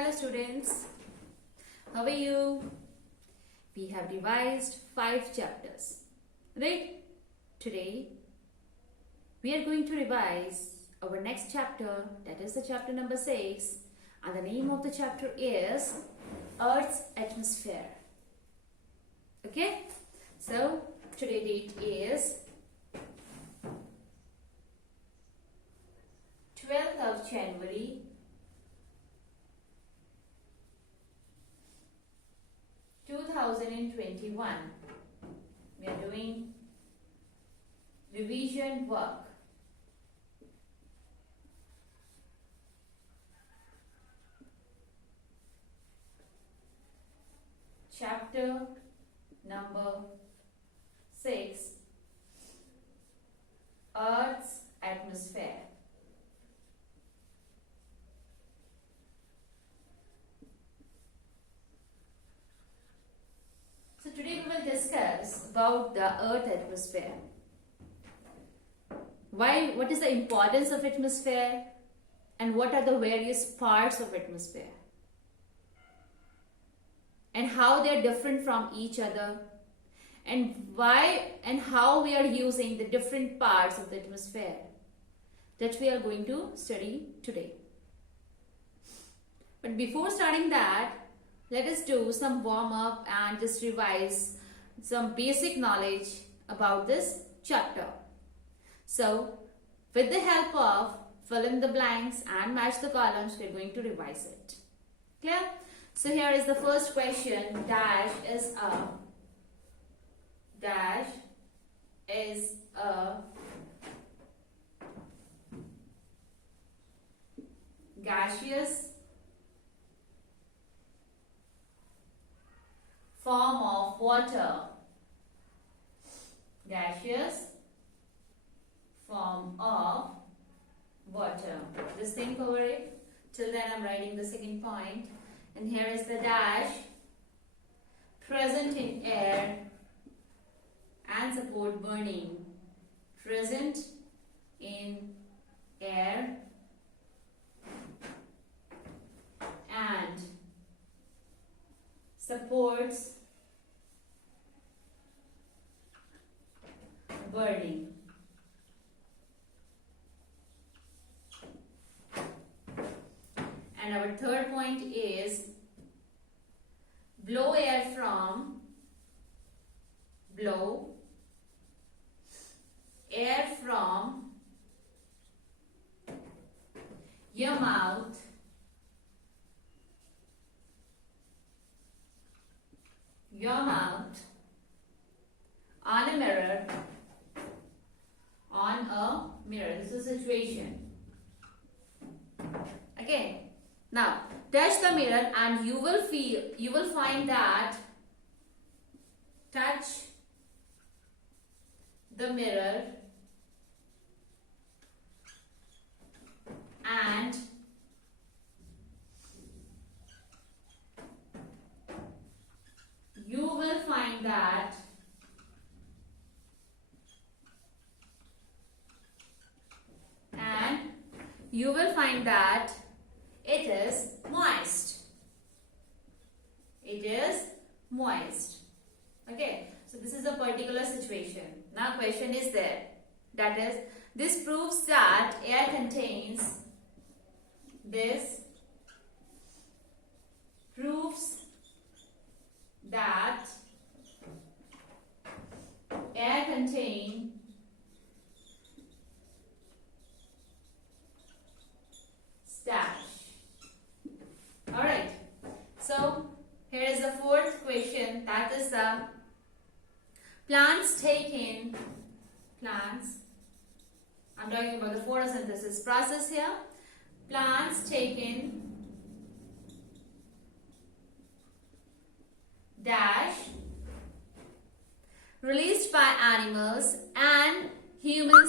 Hello students, how are you? We have revised 5 chapters, right? Today we are going to revise our next chapter, that is the chapter number 6, and the name of the chapter is Earth's Atmosphere. Okay, so today date is 12th of January 2021. We are doing revision work. Chapter number 6, Earth's Atmosphere. So today we will discuss about the Earth atmosphere. What is the importance of atmosphere and what are the various parts of atmosphere and how they are different from each other and why and how we are using the different parts of the atmosphere that we are going to study today. But before starting that, let us do some warm up and just revise some basic knowledge about this chapter. So, with the help of fill in the blanks and match the columns, we are going to revise it. Clear? So, here is the first question. Dash is a gaseous form of water. Gaseous form of water. Just think over it. Till then I'm writing the second point. And here is the dash. Present in air and support burning. Present in air and supports burning. And our third point is blow air from your mouth on a mirror. This is a situation. Okay. Now touch the mirror and you will find that touch the mirror and you will find that it is moist. It is moist. Okay, so this is a particular situation. Now question is there. That is, this proves that air contains dash. Alright, so here is the fourth question, that is the plants, I'm talking about the photosynthesis process here. Plants take in dash released by animals and humans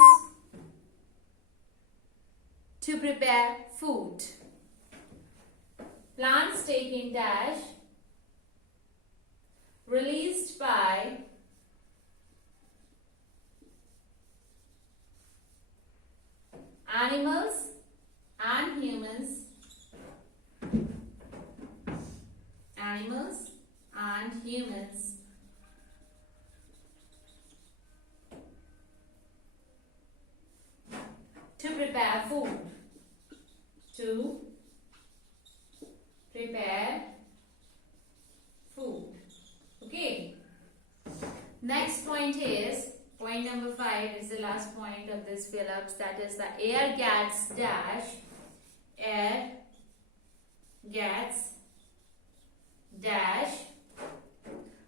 to prepare food. Plants take in dash released by animals and humans prepare food. To prepare food. Okay. Next point is, point number 5 is the last point of this fill-ups, that is the air gets dash, air gets dash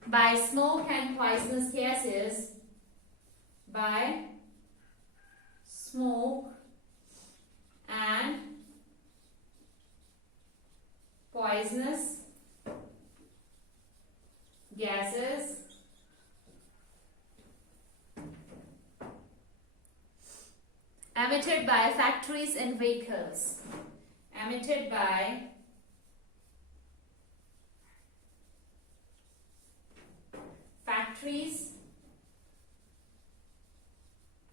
by smoke and poisonous gases, by smoke and poisonous gases emitted by factories and vehicles. Emitted by factories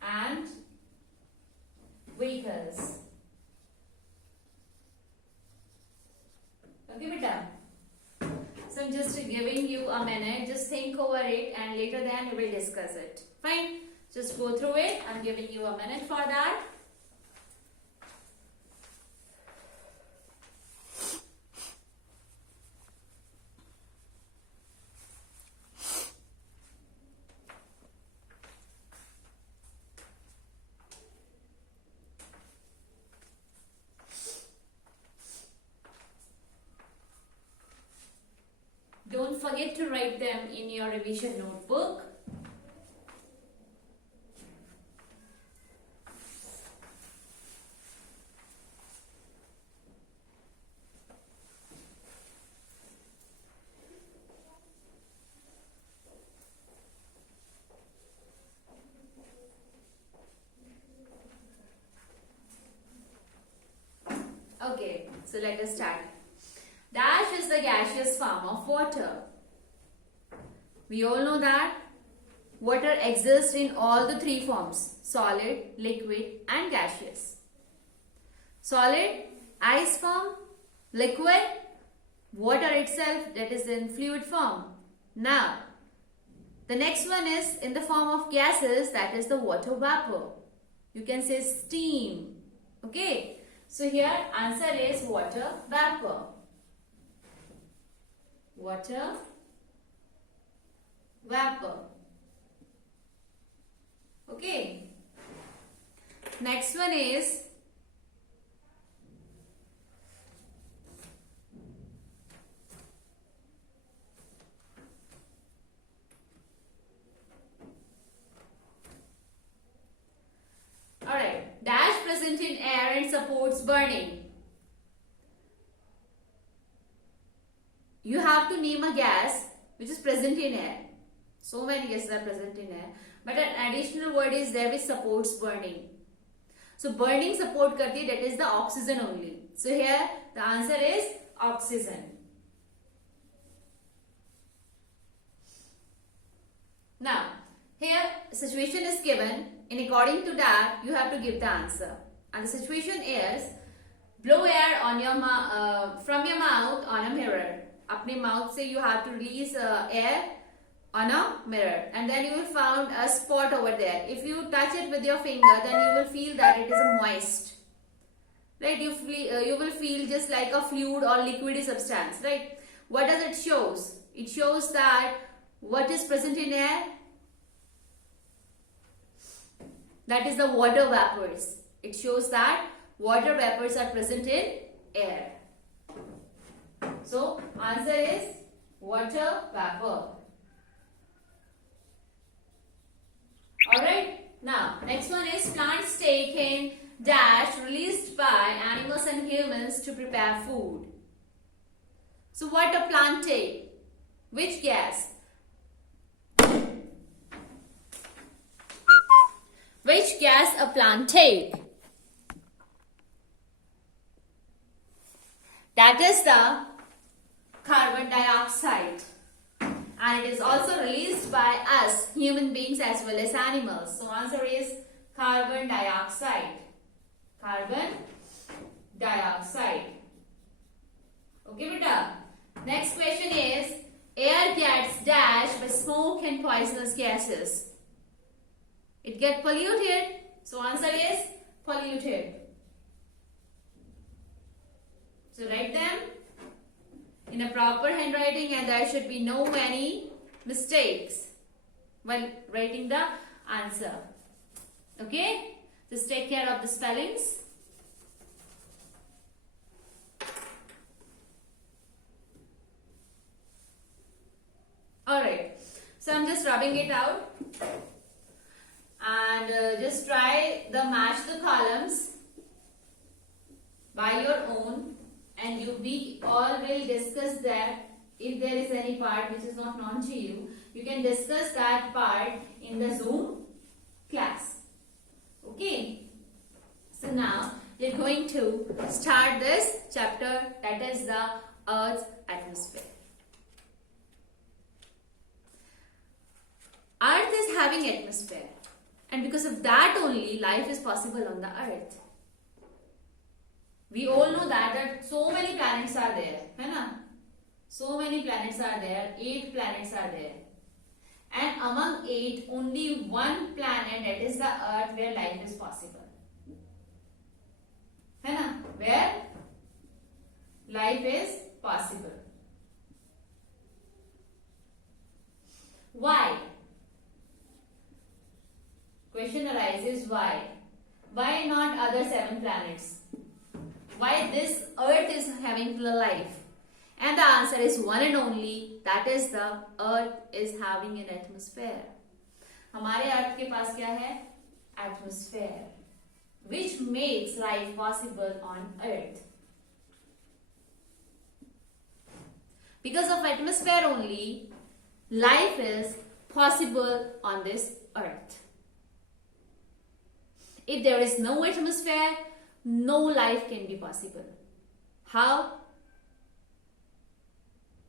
and vehicles. Okay, beta. So I'm just giving you a minute. Just think over it and later then we will discuss it. Fine. Just go through it. I'm giving you a minute for that. Don't forget to write them in your revision notebook. Okay, so let us start. Dash is the gaseous form of water. We all know that water exists in all the three forms: solid, liquid and gaseous. Solid, ice form; liquid, water itself, that is in fluid form. Now, the next one is in the form of gases, that is the water vapor. You can say steam. Okay. So here answer is water vapor. Water vapor. Okay. Next one is dash present in air and supports burning. You have to name a gas which is present in air. So many gases are present in air, but an additional word is there which supports burning. So burning support karti, that is the oxygen only. So here the answer is oxygen. Now here situation is given. In according to that, you have to give the answer. And the situation is, blow air on your from your mouth on a mirror. Apne mouth se you have to release air on a mirror, and then you will find a spot over there. If you touch it with your finger, then you will feel that it is moist. Right? You will feel just like a fluid or liquid substance. Right? What does it shows? It shows that what is present in air? That is the water vapors. It shows that water vapors are present in air. So, answer is water vapor. Alright. Now, next one is plants take in dash released by animals and humans to prepare food. So, what a plant take? Which gas? Which gas a plant take? That is the carbon dioxide, and it is also released by us human beings as well as animals. So answer is carbon dioxide. Carbon dioxide. Okay, beta. Next question is, air gets dashed by smoke and poisonous gases. It gets polluted. So answer is polluted. in a proper handwriting, and there should be no any mistakes while writing the answer. Okay? Just take care of the spellings. Alright, so I'm just rubbing it out, and just try the match the columns by your own, and we all will discuss that. If there is any part which is not known to you, you can discuss that part in the Zoom class. Okay, so now we're going to start this chapter, that is the Earth's atmosphere. Earth is having atmosphere, and because of that only life is possible on the Earth. We all know that so many planets are there, है ना? So many planets are there, 8 planets are there. And among 8, only one planet, that is the Earth, where life is possible. है ना? Where life is possible. Why? Question arises, why? Why not other 7 planets? Why this Earth is having the life? And the answer is one and only, that is the Earth is having an atmosphere. हमारे अर्थ के पास क्या है? Atmosphere, which makes life possible on Earth. Because of atmosphere only, life is possible on this Earth. If there is no atmosphere, no life can be possible. How?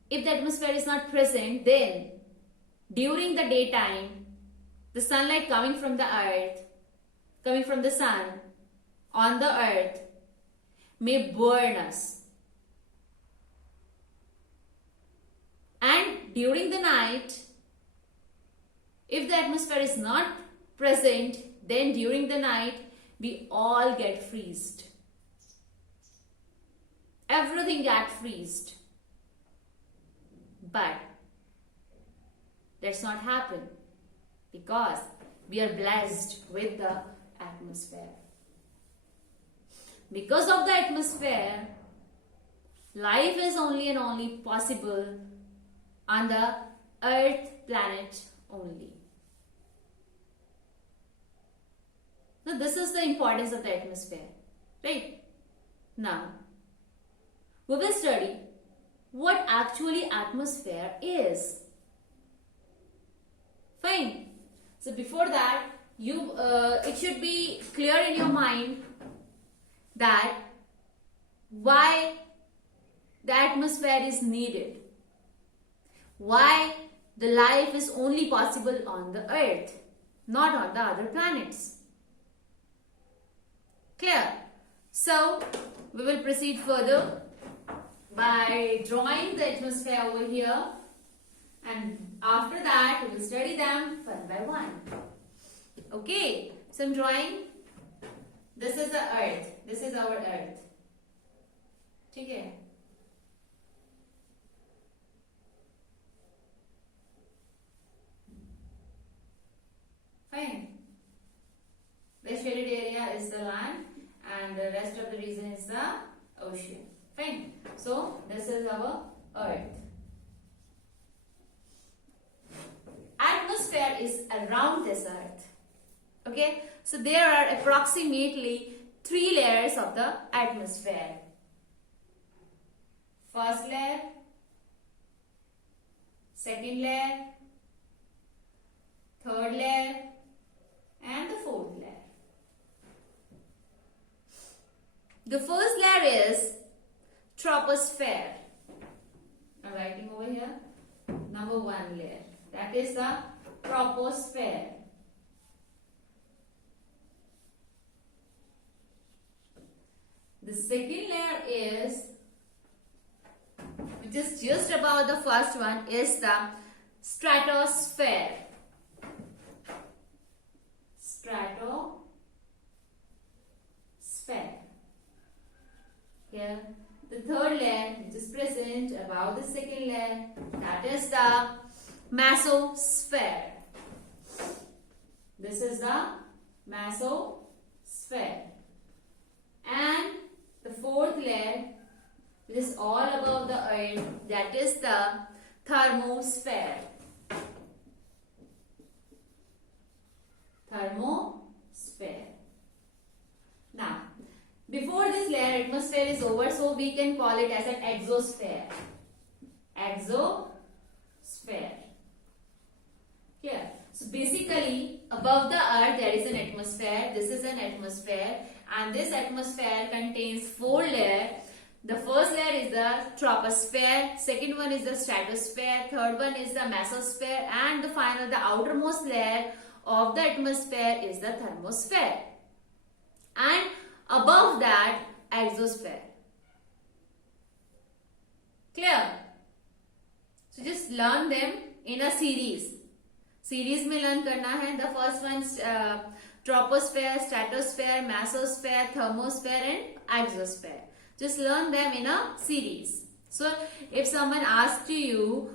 If the atmosphere is not present, then during the daytime, the sunlight coming from the earth, coming from the sun on the earth may burn us. And during the night, if the atmosphere is not present, then during the night, we all get freezed. Everything gets freezed. But that's not happen because we are blessed with the atmosphere. Because of the atmosphere, life is only and only possible on the Earth planet only. Now this is the importance of the atmosphere, right? Now, we will study what actually atmosphere is. Fine. So before that, it should be clear in your mind that why the atmosphere is needed. Why the life is only possible on the Earth, not on the other planets. Clear? So, we will proceed further by drawing the atmosphere over here, and after that we will study them one by one. Okay, so I'm drawing. This is the Earth. This is our Earth. Okay. Fine. The shaded area is the land, and the rest of the region is the ocean. Fine. So this is our Earth. Atmosphere is around this Earth. Okay. So there are approximately 3 layers of the atmosphere. First layer, second layer, third layer, and the fourth layer. The first layer is troposphere. I'm writing over here. Number 1 layer. That is the troposphere. The second layer is, which is just above the first one, is the stratosphere. Stratosphere. Here, the third layer, which is present present above the second layer, that is the mesosphere. This is the mesosphere. And the fourth layer, which is all above the earth, that is the thermosphere. Thermosphere. Now, before this layer, atmosphere is over, so we can call it as an exosphere. Exosphere. Clear? So basically, above the earth there is an atmosphere. This is an atmosphere, and this atmosphere contains four layers. The first layer is the troposphere, second one is the stratosphere, third one is the mesosphere, and the outermost layer of the atmosphere is the thermosphere. And above that, exosphere. Clear? So just learn them in a series. Series में learn करना है. The first one troposphere, stratosphere, mesosphere, thermosphere and exosphere. Just learn them in a series. So if someone asks you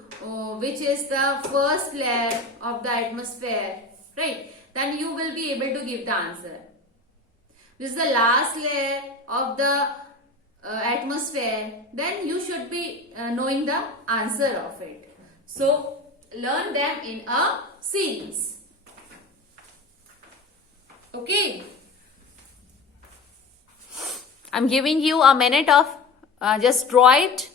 which is the first layer of the atmosphere, right, then you will be able to give the answer. This is the last layer of the atmosphere, then you should be knowing the answer of it. So learn them in a series. Okay. I'm giving you a minute of just draw it,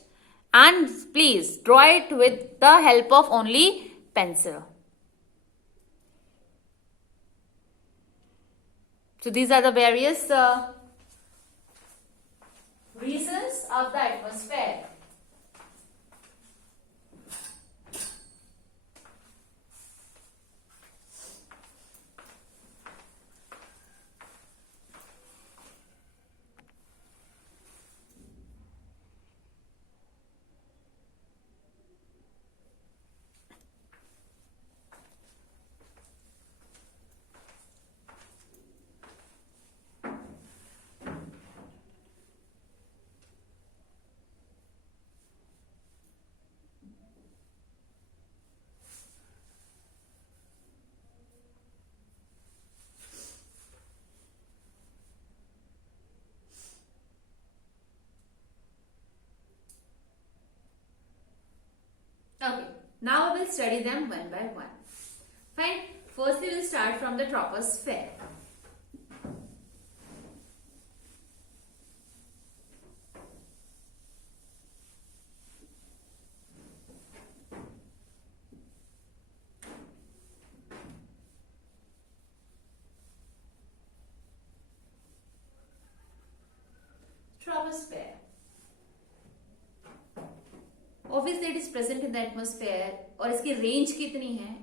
and please draw it with the help of only pencil. So these are the various reasons of the atmosphere. Okay, now we will study them one by one. Fine. Firstly, we will start from the troposphere. Troposphere. Obviously it is present in the atmosphere, और इसकी range कितनी है?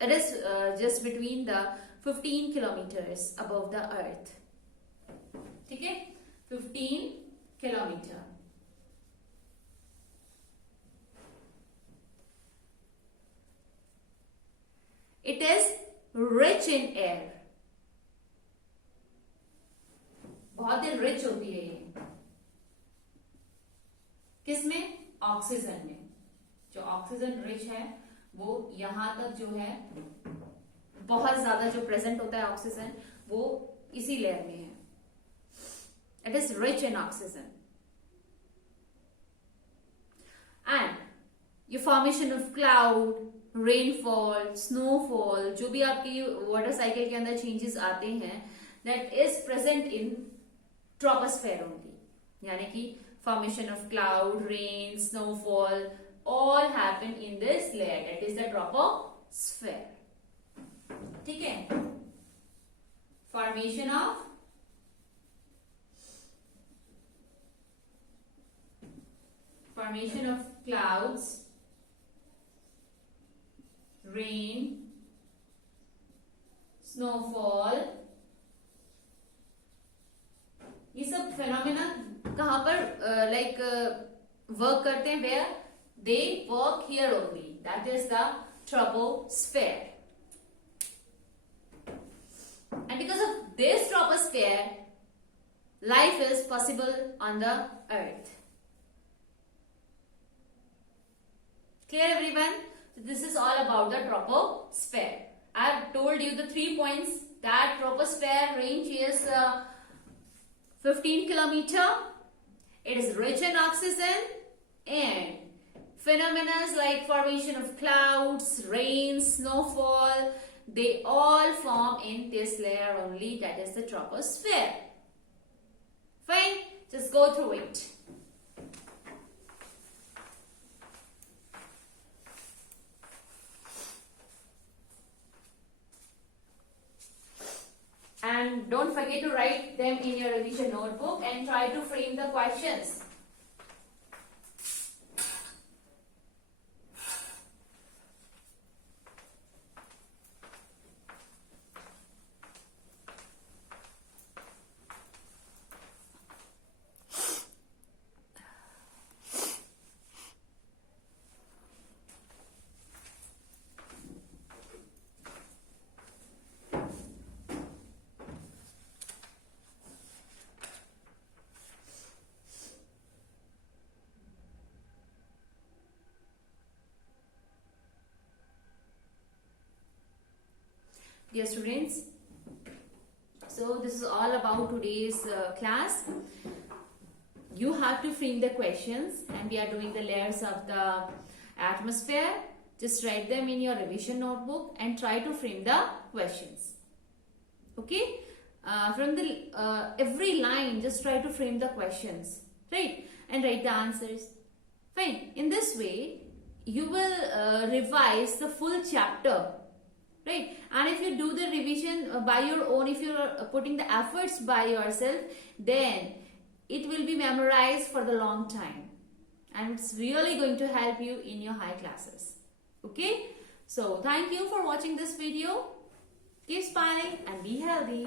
It is just between the 15 kilometers above the earth. ठीक है? 15 kilometer. It is rich in air. बहुत ही rich होती है ये. किसमें? ऑक्सीजन में. जो ऑक्सीजन रिच है वो यहां तक जो है बहुत ज्यादा जो प्रेजेंट होता है ऑक्सीजन वो इसी लेयर में है. It is rich in oxygen. And ये formation of cloud, rainfall, snowfall, जो भी आपकी वाटर साइकिल के अंदर चेंजेस आते हैं, that is present in troposphere only. यानी कि formation of cloud, rain, snowfall all happen in this layer, that is the troposphere. ठीक है? Formation of clouds, rain, snowfall, ये सब phenomena कहां पर वर्क करते हैं? Where they work here only, that is the troposphere. And because of this troposphere, life is possible on the earth. Clear everyone? So this is all about the troposphere. I have told you the 3 points that troposphere range is 15 kilometer. It is rich in oxygen and phenomena like formation of clouds, rain, snowfall, they all form in this layer only, that is the troposphere. Fine, just go through it. And don't forget to write them in your revision notebook and try to frame the questions. Dear students, so this is all about today's class. You have to frame the questions and we are doing the layers of the atmosphere. Just write them in your revision notebook and try to frame the questions. Okay? From the every line, just try to frame the questions, right? And write the answers. Fine. In this way, you will revise the full chapter. Right, and if you do the revision by your own, if you are putting the efforts by yourself, then it will be memorized for the long time and it's really going to help you in your high classes. Okay, so thank you for watching this video. Keep smiling and be healthy.